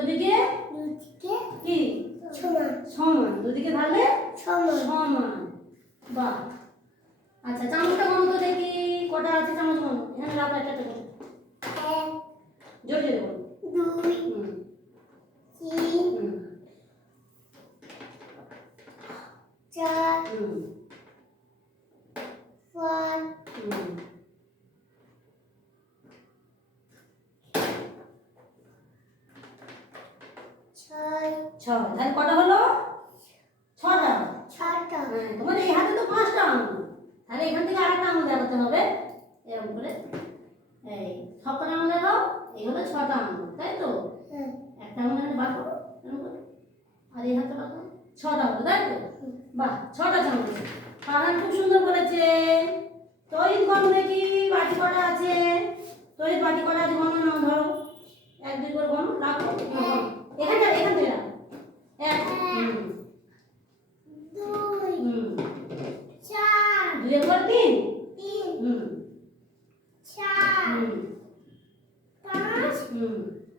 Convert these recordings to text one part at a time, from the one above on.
দুদিকে কি সমান, দুদিকে ঢালে সমান। বাহ। আচ্ছা চামচটা গণ তো দেখি কটা আছে, চামচ গণ। এখানে রাখো একটা করে, জোরে জোরে বলো। 2 3 4 5 6। তাহলে কটা হলো? 6টা। হ্যাঁ, তোমার এই হাতে তো 5টা আঙুল, তাহলে এখান থেকে আরেকটা আঙুল দেখাতে হবে এরকম করে। এই সবকটা আঙুল দেখাও। এই হলো 6টা আঙুল, তাই তো? একটা আঙুল এখানে বার করো এরকম করে, আর এই হাতটা বার করো। 6টা হলো, তাই তো? বাহ, 6টা চামচ। ফারহান খুব সুন্দর বলেছে। তৈরি গণ দেখি বাটি কটা আছে। তৈরি বাটি কটা আছে গণ নাও, ধরো 1 2 করে গণ, রাখো এখান থেকে রাখো। 1 2 4 2 এর পর 3 4 5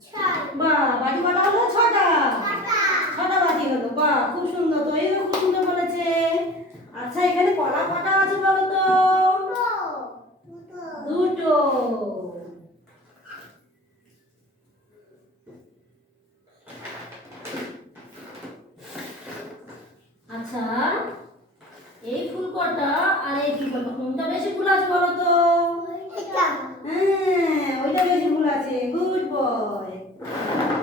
6। বাহ, বাটি কটা হলো? 6টা। 6টা বাটি হলো। বাহ, খুব সুন্দর। তো এই খুব সুন্দর বলেছে। আচ্ছা এখানে কলা কটা আছে বলো তো? দুটো। আচ্ছা এই ফুল কটা আর এই ফুল কটা কোনটা বেশি ফুল আছে বলো তো? হ্যাঁ, ওইটা বেশি ফুল আছে। Good boy.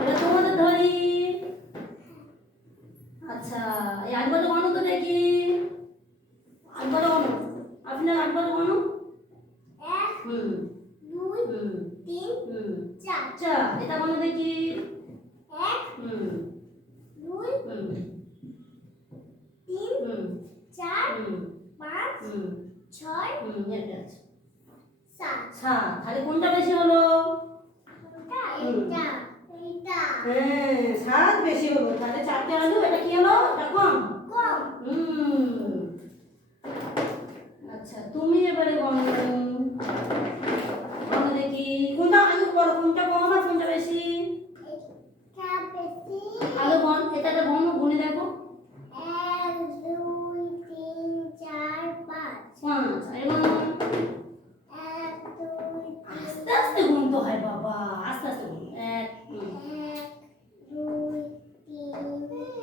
এটা তোমাদের ধরি। আচ্ছা এই আটবারটা গণো তো দেখি। আটবারটা গণো, আপনি আটবারটা গণো। 1 2 3 4। এটা গণো দেখি। 1 2 3 4 5 6 এটা আছে 7। তাহলে কোনটা বেশি হলো? হ্যাঁ, 7 বেশি হলো। তাহলে 4টে আলু, এটা কি হলো? এটা কম। আচ্ছা তুমি এবারে গণো দেখি কোনটা আলু বলো, কোনটা কম আর কোনটা বেশি? আলু গণ, এটা গুনে দেখো। 1 2 3 4 5। এবার 1 2 আস্তে আস্তে গুনতে হয় বাবা, আস্তে আস্তে গুন। 1 2 3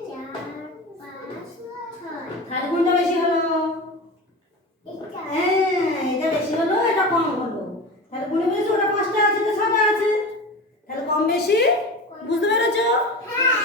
4 5 6। তাহলে কোনটা বেশি হলো? হ্যাঁ, এটা বেশি হলো, এটা কম হলো। তাহলে গুনে বুঝেছো? ওটা 5টা আছে, এটা 6টা আছে। তাহলে কম বেশি বুঝতে পেরেছো? হ্যাঁ।